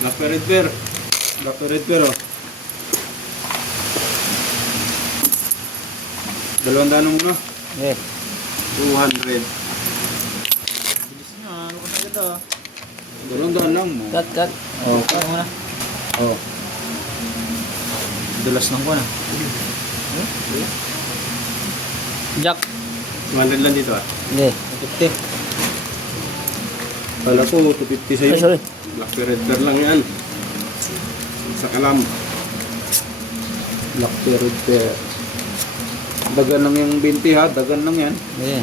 Black Bear, Red Bear. Black Bear, Red Bear, oh. 200 muna. Eh. 200. Bilis nyo, ano ka na ito? 200 lang mo. Cut. Oh, Ano muna? oh. Dulas ng ko na. Jack. 200 lang dito ah. Hindi. 50. Kala ko 250 sa'yo. Ay, sorry. Black Bear, Red Bear lang yan. Sa kalam. Black Bear, Red Bear. Dagan lang yung 20 ha. Dagan lang yan. Eh.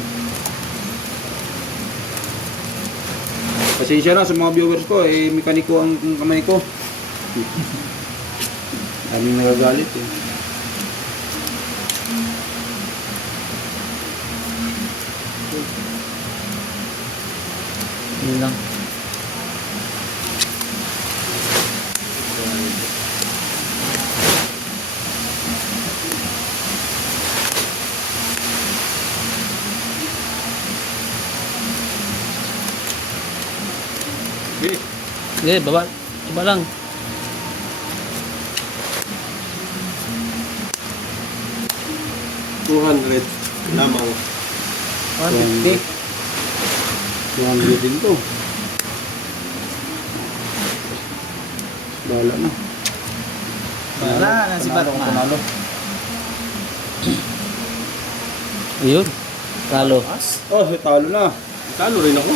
Pasensya na sa mga viewers ko. Eh, mekaniko ang kamay ko. Aming nagagalit eh. Yun lang. Okay. Sige, baba. Baba lang. $200 lamang. 150. 200 din to. Bahala na. Wala na si Batman. Panalo. Ayun. Talo. Oh, talo na. Talo rin ako.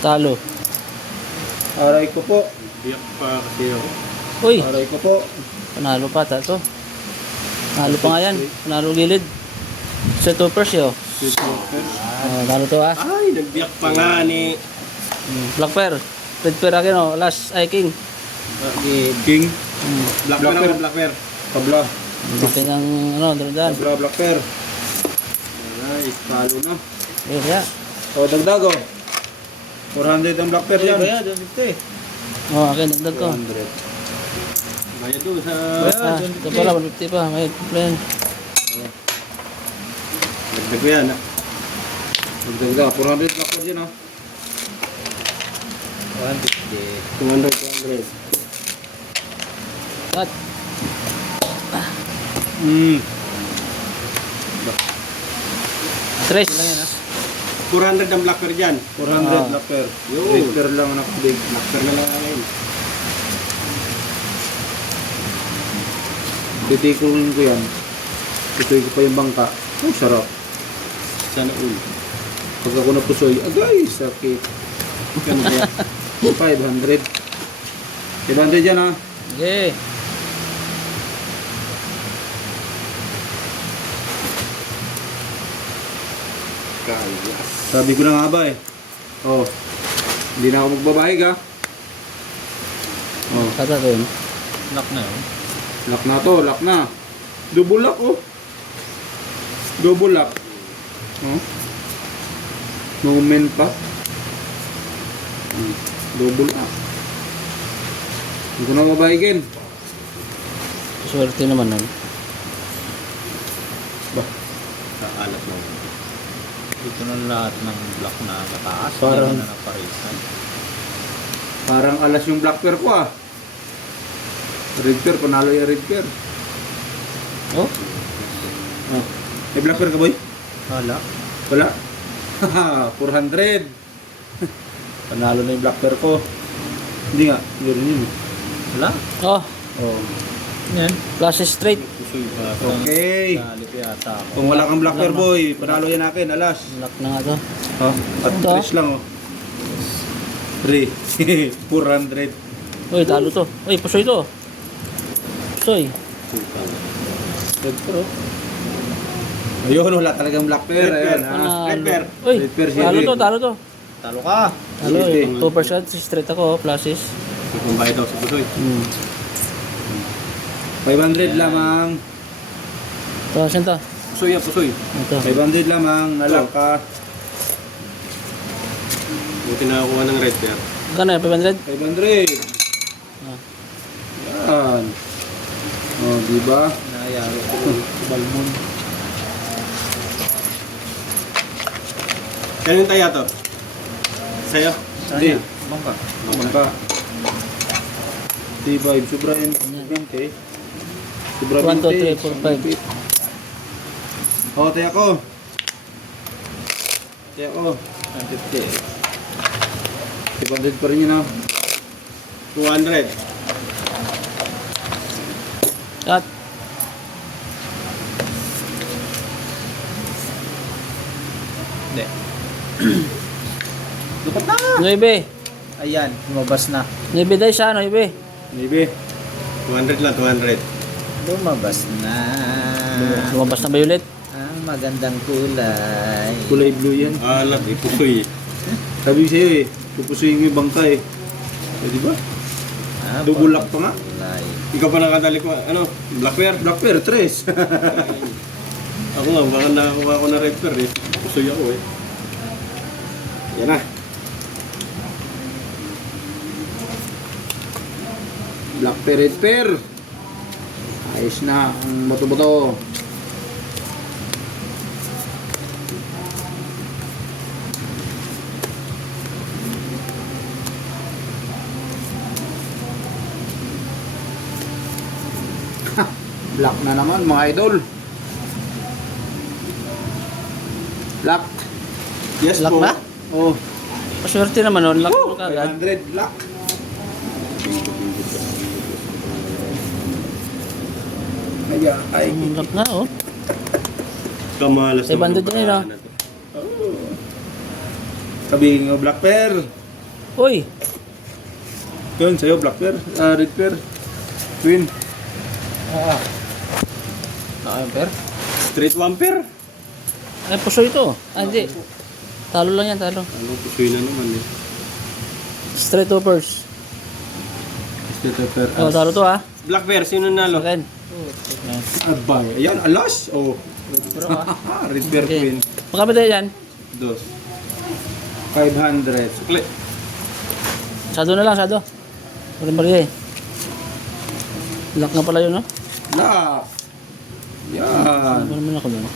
Talo. Aray ko po. Biyak pa kasi ako. Uy, Aray ko po. panalo pa to. Panalo pa nga yan. Panalo gilid. Sa 2 yun. Sweet Walker. Talo to ah. Ay, nagbiyak pa nga ni Black Bear. Red Bear akin oh. Last ay King. King. Hmm. Black Bear. Black Bear. Kabla. Bitin ang ano, dalan. Kabla, Black Bear. Ay, talo na. Ayun kaya. O, dagdag oh. 400 ang Black Bear yan. Bayad, 150. Oh, akin dagdag ko. 400. Bayad doon sa... Ah, ito pala 150 pa. May plan. Dagdag ko yan. Dagdag. 400 Black Bear yan oh. 150. 200. Cut. Tres. Ilan yan, ah? 400 ang Black Bear dyan. 400 Black Bear. Red Bear lang ang nakabig. Black Bear na lang ngayon. Titikulin ko yan. Pusoy ko pa yung bangka. Oh, sarap. Sana all. Pag ako napusoy, agay, sakit. Ganun kaya. 500. 500 yan ha. Okay. Kayas. Sabi ko na nga ba eh. Oh. Hindi na ako magbabayag ha. Oh. Kata to yun. Lock na yun. Lock na to, lock na. Double lock oh. Double lock. Oh. Moment pa. Double lock. Hindi ko na mabayagin. Swerte naman nun. Bah. Kaalat lang. Dito na lahat ng block na mataas. Parang- Hindi na naparisan. Parang alas yung Black Bear ko ah. Red Bear, panalo yung Red Bear. Oh? Oh. May Black Bear ka boy? Hala. Wala. Haha, 400. Panalo na yung Black Bear ko. Hindi nga, hindi rin yun. Hala? Oh, Oh. Yan. plus straight. Pusoy pa. Okay. Dalip yata ako. Kung wala kang Black Bear boy, panalo yan akin, alas. Lock na nga to. Oh, at Ito. 3 lang oh. 3. 400. Uy, talo to. Uy, pusoy to. Pusoy. Red Bear oh. Ayun, wala talagang Black Bear. Ayan, ha. Panalo. Red Bear. Uy, Red Bear, talo sige. to, talo to. Talo ka. Talo Sige. eh. 2% straight ako, pluses. Kung bayad daw sa pusoy. 500 lamang. Ito, saan to? Pusoy ah, pusoy. Ito. 500 lamang, nalak ka. Buti na nakuha ng Red Bear. Kano yan, 500? 500. Ah. Yan. Oh, di ba? Nayaro ko. Balmon. Kanino tayo to? Sa'yo? Saan Hindi. yan? Bangka. Bangka. T5, sobra yun. 20. Sobra 1, 2, 3, 20. 4, 5. O, tayo ako. Tayo ako. 150. 500 pa rin yun ah. 200. Cut. Hindi. Dapat na! 9. Ayan, lumabas na. 9 dahil siya, 9. Maybe. 200 lang, 200. Lumabas na. Lumabas na ba ulit? Ang magandang kulay. Kulay blue yan. Alam, ipusoy. Sabi ko sa'yo eh, pupusuyin ko yung bangka eh. Di ba? Ah, Double lock pa nga. kulay. Ikaw pa nakadali ko, ano, black bear. Black Bear, 3. Ako nga, baka nakakuha ko na red bear eh. Pusoy ako eh. Yan na. Black Bear, Red Bear. Ayos na ang boto-boto. Black na naman mga idol. Black. Yes Lock po. na? Oh, Paswerte naman nun. Lock mo kagad. 500 black. Ayan, ay. Lock na, oh. Kamalas 500 din yun, ah. Sabihin mo Black Bear. Uy! Yun, sa'yo Black Bear. Red Bear. Twin. Naka-emper? Straight one pair. Ay, puso ito. Ah, hindi. Talo lang yan, talo. Ano, pusoy na naman eh. Straight overs. Red Bear. Oh, talo to, ah. Black bear, sino nalo? Sa akin. Abay. Ayan, alas. Oh. Pero, ah. Red Bear Okay. Twin. Magkapit tayo yan. 2. 500. Kli. Sado na lang, sado. Marimari eh. Lock na pala yun, no? Black. Yan. Ano naman ako doon?